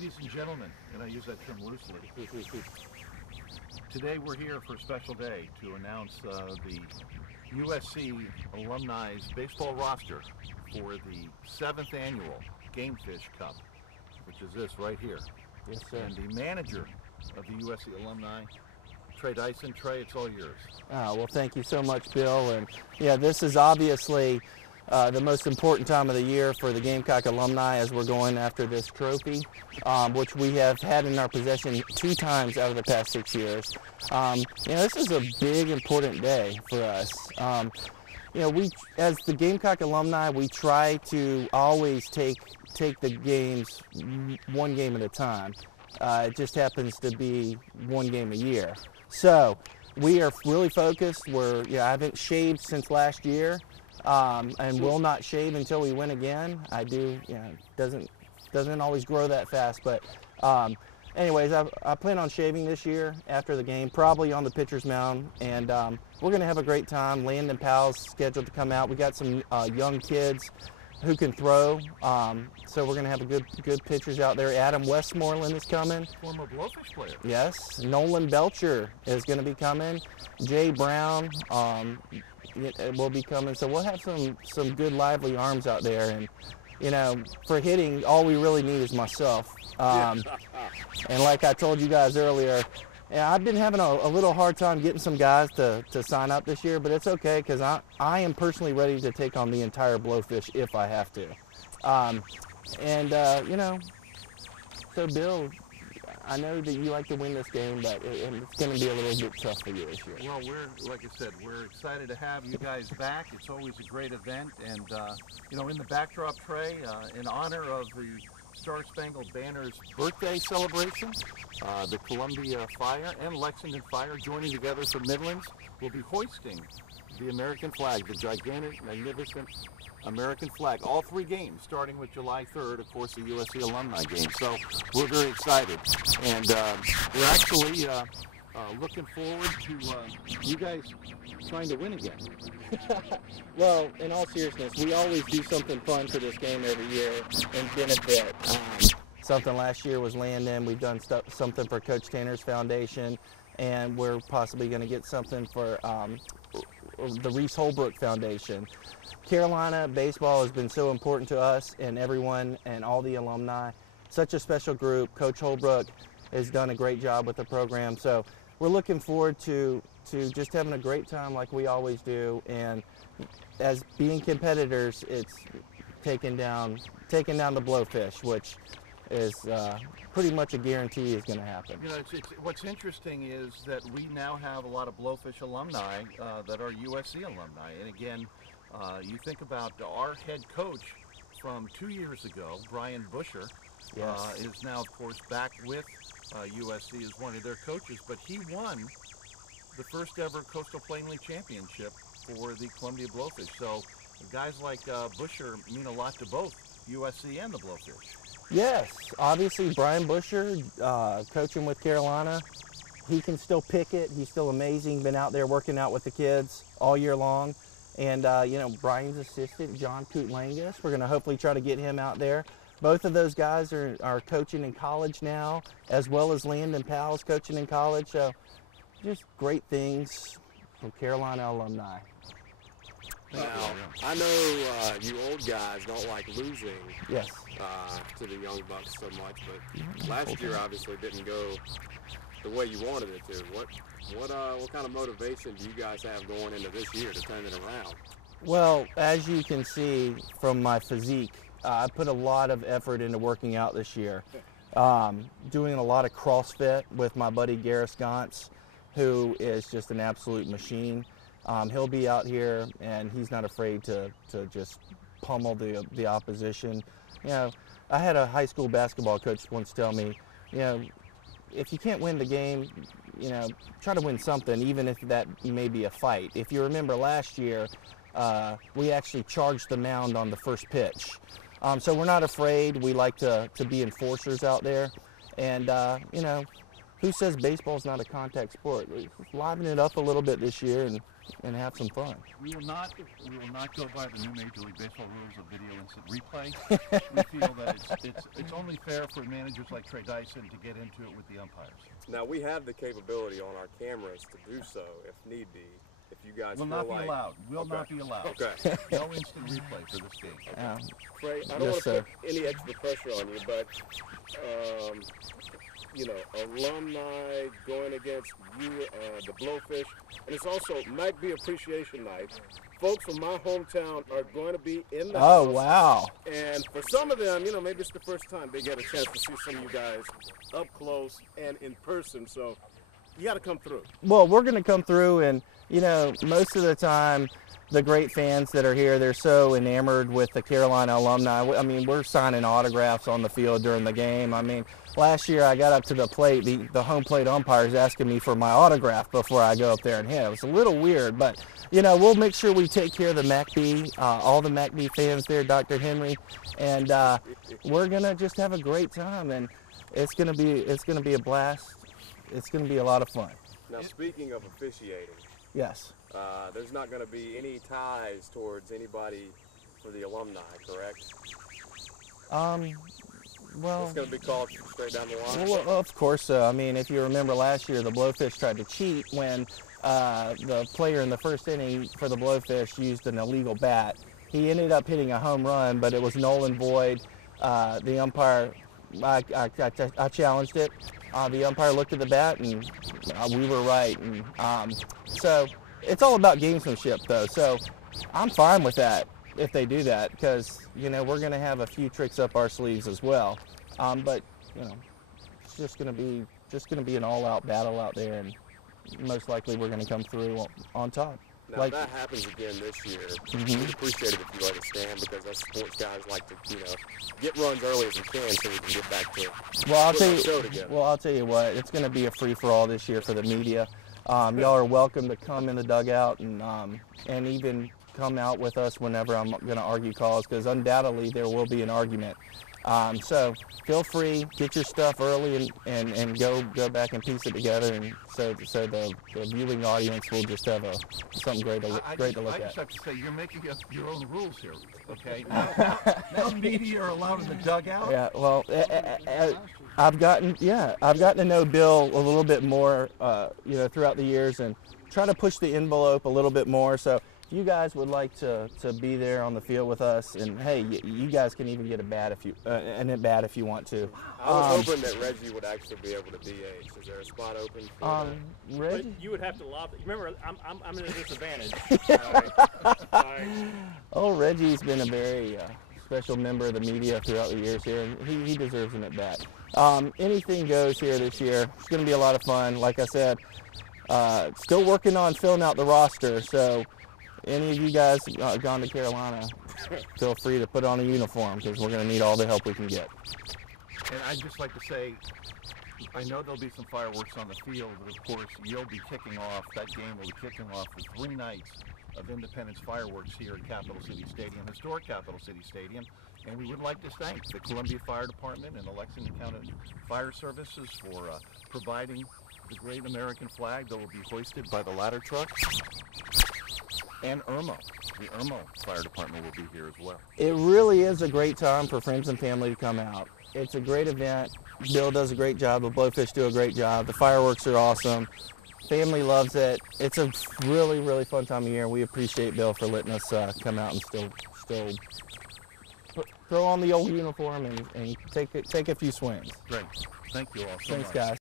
Ladies and gentlemen, and I use that term loosely, today we're here for a special day to announce the USC Alumni's baseball roster for the 7th annual Gamefish Cup, which is this right here. Yes, sir. And the manager of the USC Alumni, Trey Dyson. Trey, it's all yours. Oh, well, thank you so much, Bill. And yeah, this is obviously the most important time of the year for the Gamecock alumni as we're going after this trophy, which we have had in our possession 2 times out of the past 6 years. This is a big, important day for us. We, as the Gamecock alumni, we try to always take the games one game at a time. It just happens to be one game a year. So we are really focused. I haven't shaved since last year. And will not shave until we win again. I do, doesn't always grow that fast, but anyways, I plan on shaving this year after the game, probably on the pitcher's mound, and we're going to have a great time. Landon Powell's scheduled to come out. We got some young kids who can throw, so we're going to have good pitchers out there. Adam Westmoreland is coming. Former Blowfish player. Yes. Nolan Belcher is going to be coming. Jay Brown will be coming. So we'll have some good, lively arms out there. And, for hitting, all we really need is myself. And like I told you guys earlier, I've been having a little hard time getting some guys to sign up this year, but it's okay because I am personally ready to take on the entire Blowfish if I have to. So Bill, I know that you like to win this game, but it's going to be a little bit tough for you this year. Well, like I said, we're excited to have you guys back. It's always a great event, and in the backdrop, Trey, in honor of the Star Spangled Banner's birthday celebration, the Columbia Fire and Lexington Fire joining together for Midlands will be hoisting the American flag, the gigantic, magnificent American flag, all 3 games, starting with July 3rd, of course, the USC Alumni game. So we're very excited, and we're actually looking forward to you guys trying to win again. Well, in all seriousness, we always do something fun for this game every year and benefit. Something last year was Landon. We've done something for Coach Tanner's Foundation, and we're possibly going to get something for the Reese Holbrook Foundation. Carolina baseball has been so important to us and everyone and all the alumni. Such a special group. Coach Holbrook has done a great job with the program. So we're looking forward to just having a great time like we always do. And as being competitors, it's taking down the Blowfish, which is pretty much a guarantee is going to happen. What's interesting is that we now have a lot of Blowfish alumni that are USC alumni. And again, you think about our head coach from 2 years ago, Brian Busher, yes. Is now, of course, back with USC as one of their coaches, but he won the first ever Coastal Plain League Championship for the Columbia Blowfish. So guys like Busher mean a lot to both USC and the Blowfish. Yes, obviously Brian Busher, coaching with Carolina, he can still pick it. He's still amazing, been out there working out with the kids all year long. And, Brian's assistant, John Kootlangas, we're going to hopefully try to get him out there. Both of those guys are coaching in college now, as well as Landon Powell's coaching in college. So just great things from Carolina alumni. Now, I know you old guys don't like losing yes. To the young bucks so much, but last year obviously didn't go the way you wanted it to. What kind of motivation do you guys have going into this year to turn it around? Well, as you can see from my physique, I put a lot of effort into working out this year. Doing a lot of CrossFit with my buddy Garris Gantz, who is just an absolute machine. He'll be out here, and he's not afraid to just pummel the opposition. I had a high school basketball coach once tell me, if you can't win the game, try to win something, even if that may be a fight. If you remember last year, we actually charged the mound on the first pitch. So we're not afraid. We like to be enforcers out there. And, who says baseball's not a contact sport? We're livening it up a little bit this year, and have some fun. We will not go by the new Major League Baseball rules of video instant replay. We feel that it's only fair for managers like Trey Dyson to get into it with the umpires. Now, we have the capability on our cameras to do so if need be. If you guys will feel not like... be allowed. Will Okay. not be allowed. Okay. No instant replay for this game. Trey, I don't Yes, want to sir. put any extra pressure on you, but, you know, alumni going against you, the Blowfish, and it's also might be appreciation night. Folks from my hometown are going to be in the house. Oh, wow. And for some of them, you know, maybe it's the first time they get a chance to see some of you guys up close and in person. So you got to come through. Well, we're going to come through, and, you know, most of the time, the great fans that are here, they're so enamored with the Carolina alumni. I mean, we're signing autographs on the field during the game. I mean, last year I got up to the plate, the home plate umpires asking me for my autograph before I go up there and hit. It was a little weird, but, you know, we'll make sure we take care of the MacB, all the MacB fans there, Dr. Henry, and we're going to just have a great time, and it's going to be a blast. It's going to be a lot of fun. Now, speaking of officiating, Yes. there's not going to be any ties towards anybody for the alumni, correct? Well, It's going to be called straight down the line. well, of course so. I mean, if you remember last year, the Blowfish tried to cheat when the player in the first inning for the Blowfish used an illegal bat. He ended up hitting a home run, but it was null and void. The umpire, I challenged it. The umpire looked at the bat, and we were right. And so it's all about gamesmanship, though. So I'm fine with that if they do that, because, you know, we're going to have a few tricks up our sleeves as well. But, you know, it's just going to be an all-out battle out there, and most likely we're going to come through on top. Now, if that happens again this year, we'd appreciate it if you let it stand, because us sports guys like to, you know, get runs early as we can so we can get back to putting the show together. I'll tell you what, it's going to be a free-for-all this year for the media. Y'all are welcome to come in the dugout and even come out with us whenever I'm going to argue calls, because undoubtedly there will be an argument. So feel free, get your stuff early and go back and piece it together, and so the viewing audience will just have something great to look I at. just have to say, you're making up your own rules here, okay? Now media are allowed in the dugout? Yeah, well, I've gotten to know Bill a little bit more, you know, throughout the years, and try to push the envelope a little bit more. So if you guys would like to be there on the field with us, and hey, you guys can even get a bat if you want to. I was hoping that Reggie would actually be able to DH. Is there a spot open for Reggie? But you would have to lob it. Remember, I'm at a disadvantage. Oh, Reggie's been a very special member of the media throughout the years here, and he deserves an at bat. Anything goes here this year. It's going to be a lot of fun. Like I said, still working on filling out the roster, so any of you guys gone to Carolina, feel free to put on a uniform, because we're going to need all the help we can get. And I'd just like to say, I know there'll be some fireworks on the field, but of course you'll be kicking off, that game will be kicking off with 3 nights of Independence fireworks here at Capital City Stadium, historic Capital City Stadium. And we would like to thank the Columbia Fire Department and the Lexington County Fire Services for providing the great American flag that will be hoisted by the ladder truck. And IRMO. The IRMO Fire Department will be here as well. It really is a great time for friends and family to come out. It's a great event. Bill does a great job. The Blowfish do a great job. The fireworks are awesome. Family loves it. It's a really, really fun time of year. We appreciate Bill for letting us come out and still throw on the old uniform and take a few swings. Great. Thank you all so much. Thanks, guys.